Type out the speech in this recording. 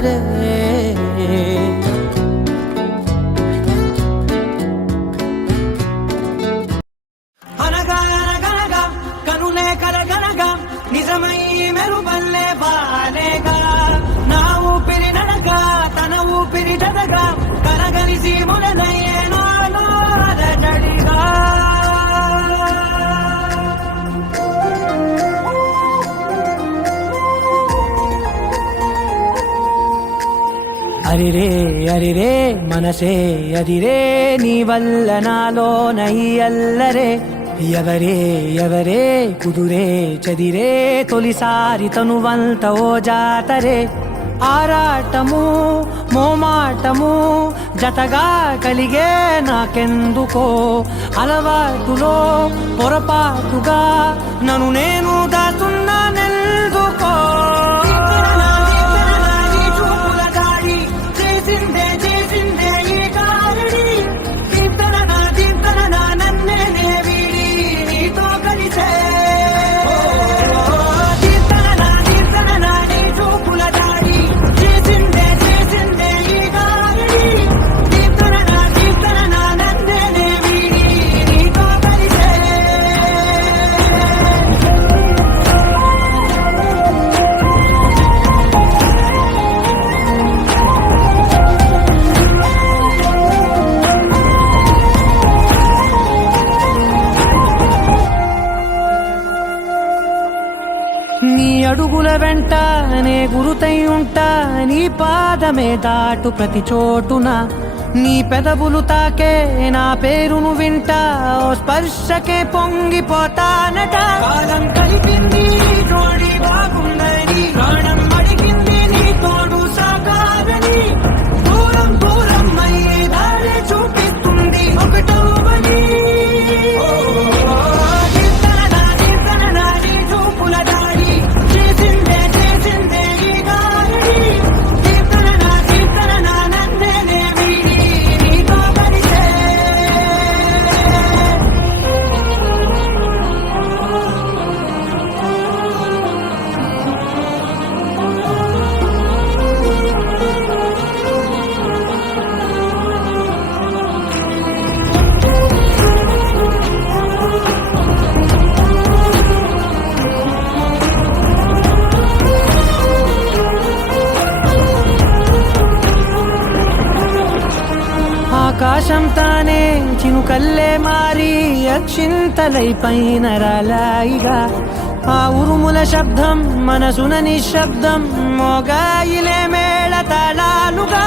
జాతరే అనగా కనులే కరగనగా నిజమై మెరుపల్లే బాలేగా నా ఊపిరి నడక తన ఊపిరి జతగా కలగలిసి మొదలయ్యే నాలో అలజడిగా అరిరే అరిరే మనసే అదిరే నీ వల్ల నాలో నయ్యల్లరే ఎవరే ఎవరే కుదురే చదిరే తొలిసారి తనువంత ఓ జాతరే ఆరాటము మోమాటము జతగా కలిగే నాకెందుకో అలవాటులో పొరపాటుగా నన్ను నేను దాచున్నానెందుకో నీ అడుగుల వెంట నే గురుతై ఉంటా నీ పాదమే దాటు ప్రతి చోటున నీ పెదవులు తాకే నా పేరును వింటా ఓ స్పర్శకే పొంగిపోతానట కాలం కలిపింది జోడి బాగుందని ప్రాణం అడిగింది నీ తోడు సాగాలని దూరం దూరం అయ్యే దారి చూపిస్తుంది ఒకటవని ఆకాశం తానే చినుకల్లే మారి అక్షింతలై పైన రాలాయిగా ఆ ఉరుముల శబ్దం మనసున నిశ్శబ్దం మోగాయిలే మేళ తాళాలుగా